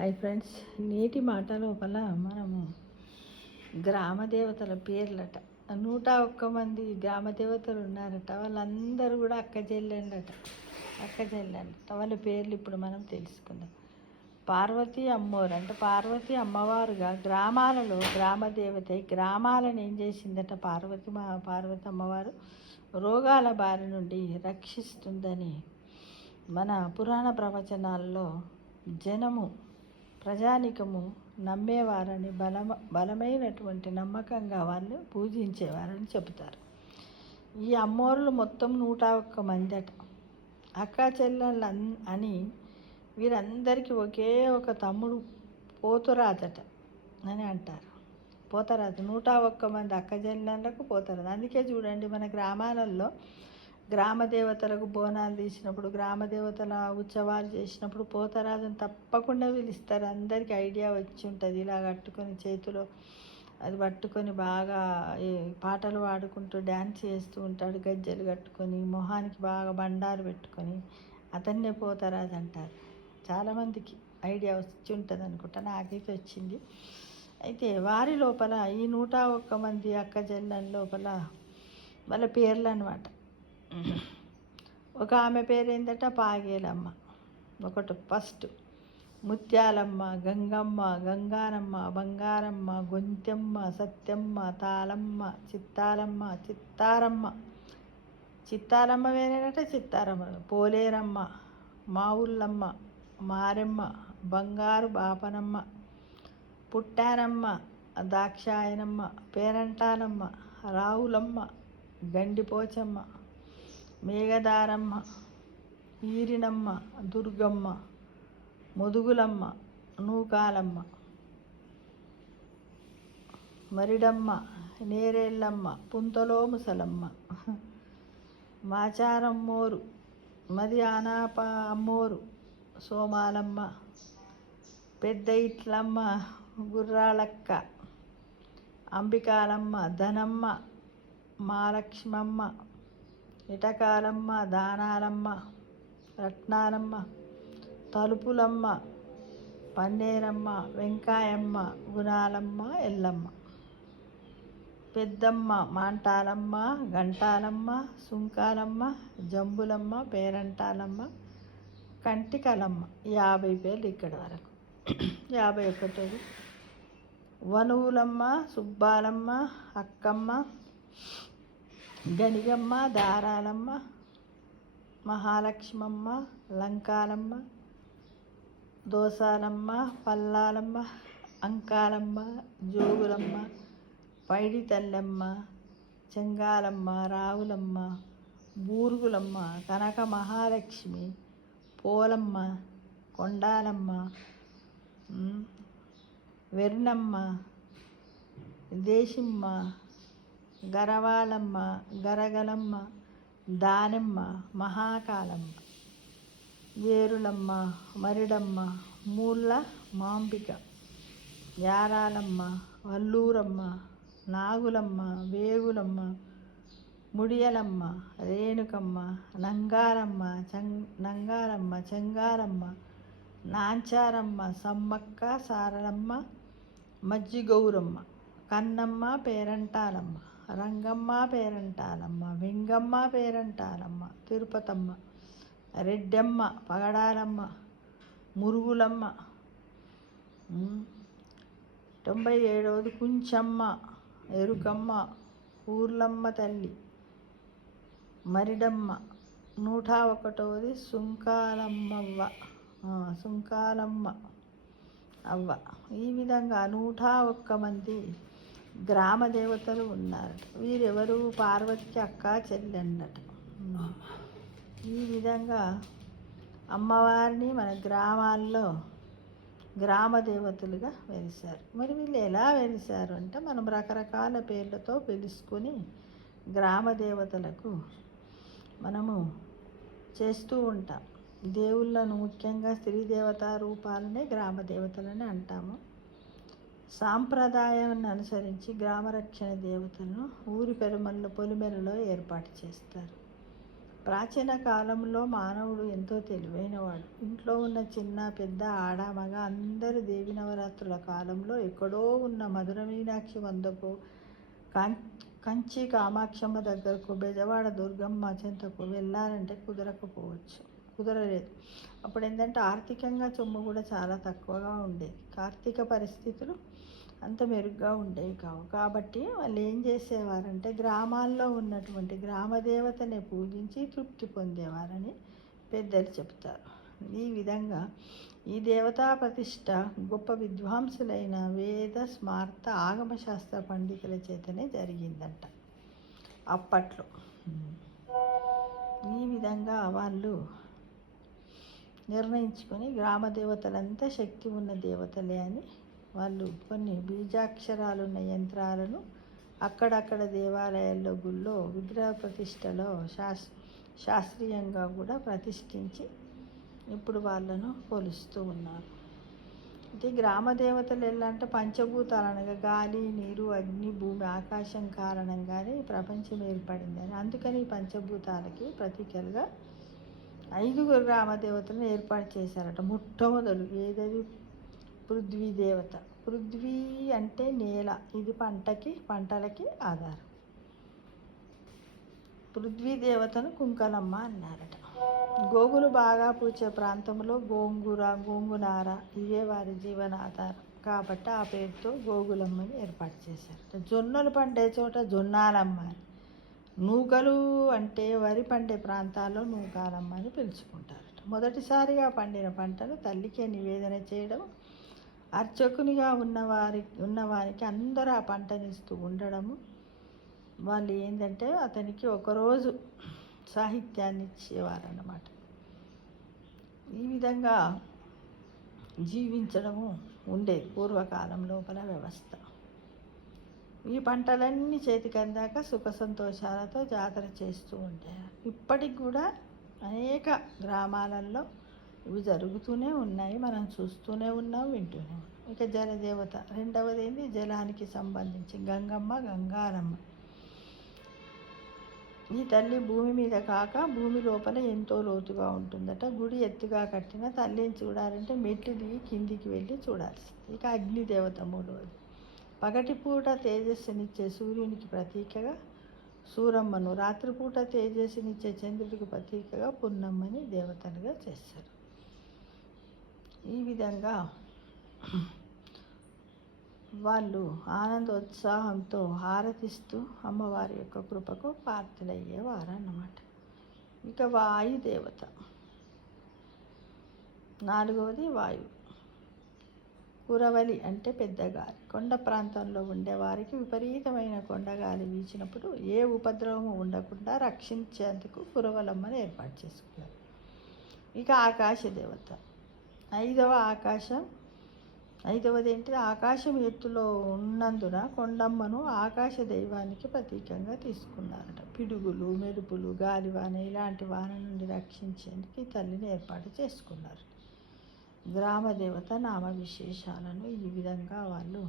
Hi friends, నేటి మాట లోపల మనము గ్రామ దేవతల పేర్లట. 101 మంది గ్రామ దేవతలు ఉన్నారట. వాళ్ళందరూ కూడా అక్క చెల్లెండట. వాళ్ళ పేర్లు ఇప్పుడు మనం తెలుసుకుందాం. పార్వతీ అమ్మోరు అంటే పార్వతీ అమ్మవారుగా గ్రామాలలో గ్రామ దేవత. గ్రామాలను ఏం చేసిందట పార్వతి అమ్మవారు రోగాల బారి నుండి రక్షిస్తుందని మన పురాణ ప్రవచనాల్లో జనము ప్రజానికము నమ్మేవారని బలమైనటువంటి నమ్మకంగా వాళ్ళు పూజించేవారని చెబుతారు. ఈ అమ్మోరులు మొత్తం 101 మంది అట. అక్కా చెల్లెళ్ళు అని వీరందరికీ ఒకే ఒక తమ్ముడు పోతురాజట అని అంటారు. పోతరాజు 101 మంది అక్క చెల్లెళ్ళకు పోతరాజు. అందుకే చూడండి, మన గ్రామాలలో గ్రామ దేవతలకు బోనాలు తీసినప్పుడు, గ్రామ దేవతల ఉత్సవాలు చేసినప్పుడు పోతరాజుని తప్పకుండా పిలుస్తారు. అందరికీ ఐడియా వచ్చి ఉంటుంది. ఇలా కట్టుకొని చేతిలో అది పట్టుకొని బాగా పాటలు పాడుకుంటూ డ్యాన్స్ చేస్తూ ఉంటాడు. గజ్జలు కట్టుకొని మొహానికి బాగా బండారు పెట్టుకొని అతన్నే పోతరాజు అంటారు. చాలామందికి ఐడియా వచ్చి ఉంటుంది అనుకుంటా, నాకైతే వచ్చింది. అయితే వారి లోపల ఈ 101 మంది అక్క చెల్లెల లోపల వాళ్ళ పేర్లు అన్నమాట. ఒక ఆమె పేరు ఏంటంటే పాగేలమ్మ. ఒకటి ఫస్ట్ ముత్యాలమ్మ, గంగమ్మ, గంగానమ్మ, బంగారమ్మ, గొంతెమ్మ, సత్యమ్మ, తాళమ్మ, చిత్తారమ్మ వేరేనట. చిత్తారమ్మ, పోలేరమ్మ, మావుళ్ళమ్మ, మారెమ్మ, బంగారు బాపనమ్మ, పుట్టానమ్మ, దాక్షాయనమ్మ, పేరంటానమ్మ, రావులమ్మ, గండిపోచమ్మ, మేఘదారమ్మ, ఈరినమ్మ, దుర్గమ్మ, ముదుగులమ్మ, నూకాలమ్మ, మరిడమ్మ, నేరేళ్ళమ్మ, పుంతలో ముసలమ్మ, మాచారమ్మోరు, మది ఆనాప అమ్మోరు, సోమాలమ్మ, పెద్ద ఇట్లమ్మ, గుర్రాలక్క, అంబికాలమ్మ, ధనమ్మ, మాలక్ష్మమ్మ, ఇటకాలమ్మ, దానాలమ్మ, రత్నాలమ్మ, తలుపులమ్మ, పన్నేరమ్మ, వెంకాయమ్మ, గుణాలమ్మ, ఎల్లమ్మ, పెద్దమ్మ, మాంటాలమ్మ, గంటాలమ్మ, సుంకాలమ్మ, జంబులమ్మ, పేరంటాలమ్మ, కంటికలమ్మ. 50 పేర్లు ఇక్కడ వరకు. 51 వనువులమ్మ, సుబ్బాలమ్మ, అక్కమ్మ, గనిగమ్మ, దారాలమ్మ, మహాలక్ష్మమ్మ, లంకాలమ్మ, దోసాలమ్మ, పల్లాలమ్మ, అంకాలమ్మ, జోగులమ్మ, పైడి తల్లమ్మ, చెంగాలమ్మ, రావులమ్మ, బూరుగులమ్మ, కనక మహాలక్ష్మి, పోలమ్మ, కొండాలమ్మ, వెర్నమ్మ, దేశిమ్మ, గరవాలమ్మ, గరగలమ్మ, దానమ్మ, మహాకాలమ్మ, వేరులమ్మ, మరిడమ్మ, మూళ్ళ మాంబిక, యారాలమ్మ, వల్లూరమ్మ, నాగులమ్మ, వేగులమ్మ, ముడియలమ్మ, రేణుకమ్మ, నంగారమ్మ, చెంగారమ్మ, నాంచారమ్మ, సమ్మక్క, సారలమ్మ, మజ్జిగౌరమ్మ, కన్నమ్మ, పేరంటాలమ్మ, రంగమ్మ, పేరంటాలమ్మ, వెంగమ్మ, పేరంటాలమ్మ, తిరుపతమ్మ, రెడ్డమ్మ, పగడాలమ్మ, మురుగులమ్మ, 97 కుంచమ్మ, ఎరుకమ్మ, ఊర్లమ్మ తల్లి, మరిడమ్మ, 101 సుంకాలమ్మ అవ్వ. ఈ విధంగా 101 మంది గ్రామ దేవతలు ఉన్నారు. వీరెవరు? పార్వతికి అక్క చెల్లెండట. ఈ విధంగా అమ్మవారిని మన గ్రామాల్లో గ్రామ దేవతలుగా వెలిశారు. మరి వీళ్ళు ఎలా వెలిశారు అంటే, మనం రకరకాల పేర్లతో పిలుచుకొని గ్రామ దేవతలకు మనము చేస్తూ ఉంటాం. దేవుళ్ళను ముఖ్యంగా స్త్రీ దేవతా రూపాలనే గ్రామ దేవతలని అంటాము. సాంప్రదాయాన్ని అనుసరించి గ్రామరక్షణ దేవతలను ఊరి పొలిమేరలో ఏర్పాటు చేస్తారు. ప్రాచీన కాలంలో మానవుడు ఎంతో తెలివైనవాడు. ఇంట్లో ఉన్న చిన్న పెద్ద ఆడ మగ అందరూ దేవి నవరాత్రుల కాలంలో ఎక్కడో ఉన్న మధుర మీనాక్షి వందకు, కంచి కామాక్షమ్మ దగ్గరకు, బెజవాడ దుర్గమ్మ చెంతకు వెళ్ళాలంటే కుదరలేదు. అప్పుడు ఏంటంటే ఆర్థికంగా సొమ్ము కూడా చాలా తక్కువగా ఉండేది. కార్తీక పరిస్థితులు అంత మెరుగ్గా ఉండేవి కావు. కాబట్టి వాళ్ళు ఏం చేసేవారంటే గ్రామాల్లో ఉన్నటువంటి గ్రామదేవతని పూజించి తృప్తి పొందేవారని పెద్దలు చెప్తారు. ఈ విధంగా ఈ దేవతా ప్రతిష్ట గొప్ప విద్వాంసులైన వేద స్మార్త ఆగమశాస్త్ర పండితుల చేతనే జరిగిందంట అప్పట్లో. ఈ విధంగా వాళ్ళు నిర్ణయించుకొని గ్రామ దేవతలంతా శక్తి ఉన్న దేవతలే అని వాళ్ళు కొన్ని బీజాక్షరాలున్న యంత్రాలను అక్కడక్కడ దేవాలయాల్లో గుళ్ళో విగ్రహ ప్రతిష్టలో శాస్త్రీయంగా కూడా ప్రతిష్ఠించి ఇప్పుడు వాళ్ళను కొలుస్తూ ఉన్నారు. అంటే గ్రామ దేవతలు ఎలా అంటే పంచభూతాలు అనగా గాలి, నీరు, అగ్ని, భూమి, ఆకాశం కారణంగానే ప్రపంచం ఏర్పడిందని. అందుకని పంచభూతాలకి ప్రతీకలుగా 5 గ్రామ దేవతలను ఏర్పాటు చేశారట. మొట్టమొదలు ఏదది? పృథ్వీ దేవత. పృథ్వీ అంటే నేల, ఇది పంటలకి ఆధారం. పృథ్వీ దేవతను కుంకలమ్మ అన్నారట. గోగులు బాగా పూచే ప్రాంతంలో గోంగునార ఇవే వారి జీవనాధారం కాబట్టి ఆ పేరుతో గోగులమ్మని ఏర్పాటు చేశారట. జొన్నలు పండే చోట జొన్నాలమ్మ అని, నూకలు అంటే వరి పండే ప్రాంతాల్లో నూకాలమ్మ అని పిలుచుకుంటారట. మొదటిసారిగా పండిన పంటను తల్లికే నివేదన చేయడం, అర్చకునిగా ఉన్నవారికి అందరూ ఆ పంటనిస్తూ ఉండడము, వాళ్ళు ఏంటంటే అతనికి ఒకరోజు సాహిత్యాన్ని ఇచ్చేవారన్నమాట. ఈ విధంగా జీవించడము ఉండేది పూర్వకాలం లోపల వ్యవస్థ. ఈ పంటలన్నీ చేతికి అందాక సుఖ సంతోషాలతో జాతర చేస్తూ ఉండేవారు. ఇప్పటికి కూడా అనేక గ్రామాలలో ఇవి జరుగుతూనే ఉన్నాయి, మనం చూస్తూనే ఉన్నాం, వింటూనే ఉన్నాం. ఇక జలదేవత రెండవది ఏంది? జలానికి సంబంధించి గంగమ్మ, గంగారమ్మ. ఈ తల్లి భూమి మీద కాక భూమి లోపల ఎంతో లోతుగా ఉంటుందట. గుడి ఎత్తుగా కట్టిన తల్లిని చూడాలంటే మెట్లు దిగి కిందికి వెళ్ళి చూడాల్సింది. ఇక అగ్నిదేవత మూడవది. పగటిపూట తేజస్సునిచ్చే సూర్యునికి ప్రతీకగా సూరమ్మను, రాత్రిపూట తేజస్సునిచ్చే చంద్రుడికి ప్రతీకగా పున్నమ్మని దేవతలుగా చేశారు. ఈ విధంగా వాళ్ళు ఆనందోత్సాహంతో హారతిస్తూ అమ్మవారి యొక్క కృపకు పాత్రలయ్యేవారు అన్నమాట. ఇక వాయుదేవత నాలుగవది వాయువు. కురవలి అంటే పెద్దగాలి. కొండ ప్రాంతంలో ఉండేవారికి విపరీతమైన కొండగాలి వీచినప్పుడు ఏ ఉపద్రవము ఉండకుండా రక్షించేందుకు కురవలమ్మని ఏర్పాటు చేసుకున్నారు. ఇక ఆకాశ దేవత ఐదవది ఏంటి? ఆకాశం ఎత్తులో ఉన్నందున కొండమ్మను ఆకాశ దైవానికి ప్రతీకంగా తీసుకున్నారట. పిడుగులు, మెరుపులు, గాలివాన ఇలాంటి వాన నుండి రక్షించేందుకు ఈ తల్లిని ఏర్పాటు చేసుకున్నారు. గ్రామదేవత నామ విశేషాలను ఈ విధంగా వాళ్ళు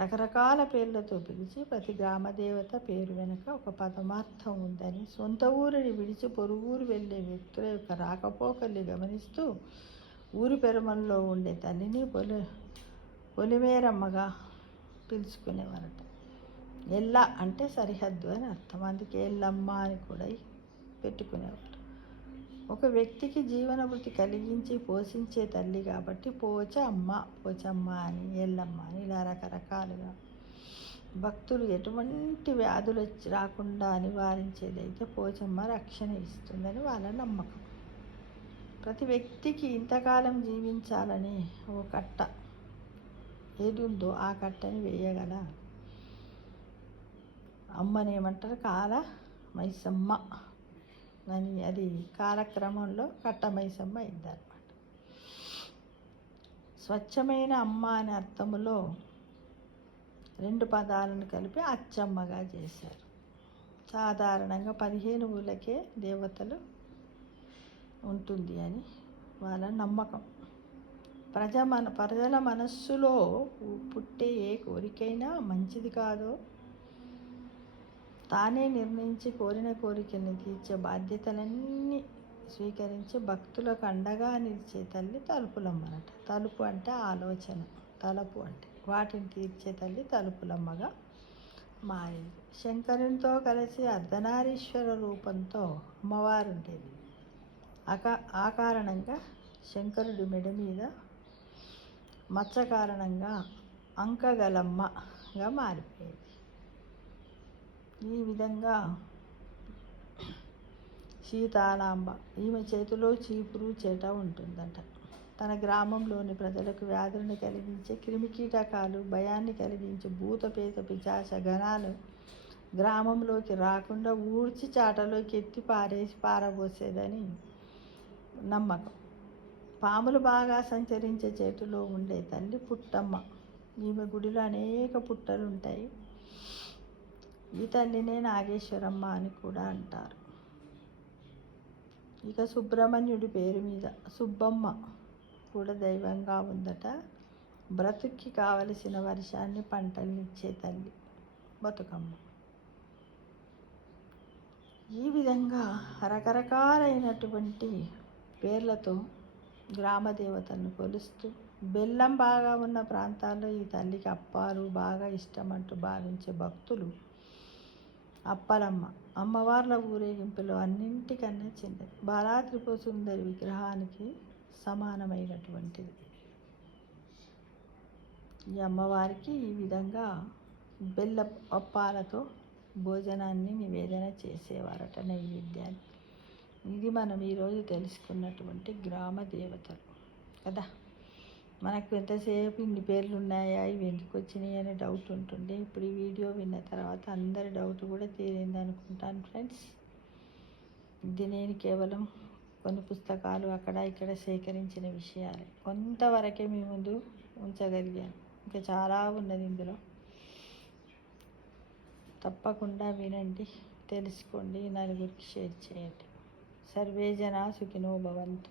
రకరకాల పేర్లతో పిలిచి ప్రతి గ్రామదేవత పేరు వెనుక ఒక పరమార్థం ఉందని, సొంత ఊరిని విడిచి పొరుగురు వెళ్ళే వ్యక్తుల యొక్క రాకపోకల్ని గమనిస్తూ ఊరి పెరమల్లో ఉండే తల్లిని పొలిమేరమ్మగా పిలుచుకునేవారట. ఎల్ల అంటే సరిహద్దు అని అర్థం, అందుకే ఎల్లమ్మ అని కూడా పెట్టుకునేవారు. ఒక వ్యక్తికి జీవనభృతి కలిగించి పోషించే తల్లి కాబట్టి పోచమ్మ అని, ఎల్లమ్మ అని ఇలా రకరకాలుగా. భక్తులు ఎటువంటి వ్యాధులు రాకుండా నివారించేదైతే పోచమ్మ రక్షణ ఇస్తుందని వాళ్ళ నమ్మకం. ప్రతి వ్యక్తికి ఇంతకాలం జీవించాలని ఓ కట్ట ఏది ఉందో ఆ కట్టని వేయగల అమ్మనేమంటారు? కాల మైసమ్మ అని. అది కాలక్రమంలో కట్ట మైసమ్మ అయిందన్నమాట. స్వచ్ఛమైన అమ్మ అనే అర్థములో 2 పదాలను కలిపి అచ్చమ్మగా చేశారు. సాధారణంగా 15 ఊళ్ళకే దేవతలు ఉంటుంది అని వాళ్ళ నమ్మకం. ప్రజల మనస్సులో పుట్టే ఏ కోరికైనా మంచిది కాదో తానే నిర్ణయించి కోరిన కోరికల్ని తీర్చే బాధ్యతలన్నీ స్వీకరించి భక్తులకు అండగా నిలిచే తల్లి తలుపులమ్మనట. తలుపు అంటే ఆలోచన, తలుపు అంటే వాటిని తీర్చే తల్లి తలుపులమ్మగా మారింది. శంకరునితో కలిసి అర్ధనారీశ్వర రూపంతో అమ్మవారు ఉండేది. ఆ కారణంగా శంకరుడి మెడ మీద మచ్చ కారణంగా అంకగలమ్మగా మారిపోయింది. ఈ విధంగా సీతాలాంబ, ఈమె చేతిలో చీపురు చేట ఉంటుందట. తన గ్రామంలోని ప్రజలకు వ్యాధులను కలిగించే క్రిమికీటకాలు, భయాన్ని కలిగించే భూతపేత పిశాచ గణాలు గ్రామంలోకి రాకుండా ఊడ్చి చాటలోకి ఎత్తి పారబోసేదని నమ్మకం. పాములు బాగా సంచరించే చేతిలో ఉండే తల్లి పుట్టమ్మ. ఈమె గుడిలో అనేక పుట్టలు ఉంటాయి. ఈ తల్లినే నాగేశ్వరమ్మ అని కూడా అంటారు. ఇక సుబ్రహ్మణ్యుడి పేరు మీద సుబ్బమ్మ కూడా దైవంగా ఉందట. బ్రతుక్కి కావలసిన వర్షాన్ని, పంటల్నిచ్చే తల్లి బతుకమ్మ. ఈ విధంగా రకరకాలైనటువంటి పేర్లతో గ్రామ దేవతలను కొలుస్తూ, బెల్లం బాగా ఉన్న ప్రాంతాల్లో ఈ తల్లికి అప్పాలు బాగా ఇష్టమంటూ భావించే భక్తులు అప్పలమ్మ అమ్మవార్ల ఊరేగింపులో అన్నింటికన్నా చిన్నది, బాలా త్రిపుర సుందరి విగ్రహానికి సమానమైనటువంటిది. ఈ అమ్మవారికి ఈ విధంగా బెల్ల అప్పాలతో భోజనాన్ని నివేదన చేసేవారట, నైవేద్యాన్ని. ఇది మనం ఈరోజు తెలుసుకున్నటువంటి గ్రామ దేవతలు కదా. మనకు ఎంతసేపు ఇన్ని పేర్లు ఉన్నాయా, ఇవి ఎందుకు వచ్చినాయి అనే డౌట్ ఉంటుండే. ఇప్పుడు ఈ వీడియో విన్న తర్వాత అందరి డౌట్ కూడా తీరింది అనుకుంటాను ఫ్రెండ్స్. ఇది నేను కేవలం కొన్ని పుస్తకాలు అక్కడ ఇక్కడ సేకరించిన విషయాలే, కొంతవరకే మీ ముందు ఉంచగలిగాను. ఇంకా చాలా ఉన్నది ఇందులో. తప్పకుండా వినండి, తెలుసుకోండి, నలుగురికి షేర్ చేయండి. సర్వే జనా సుఖినో భవంతు.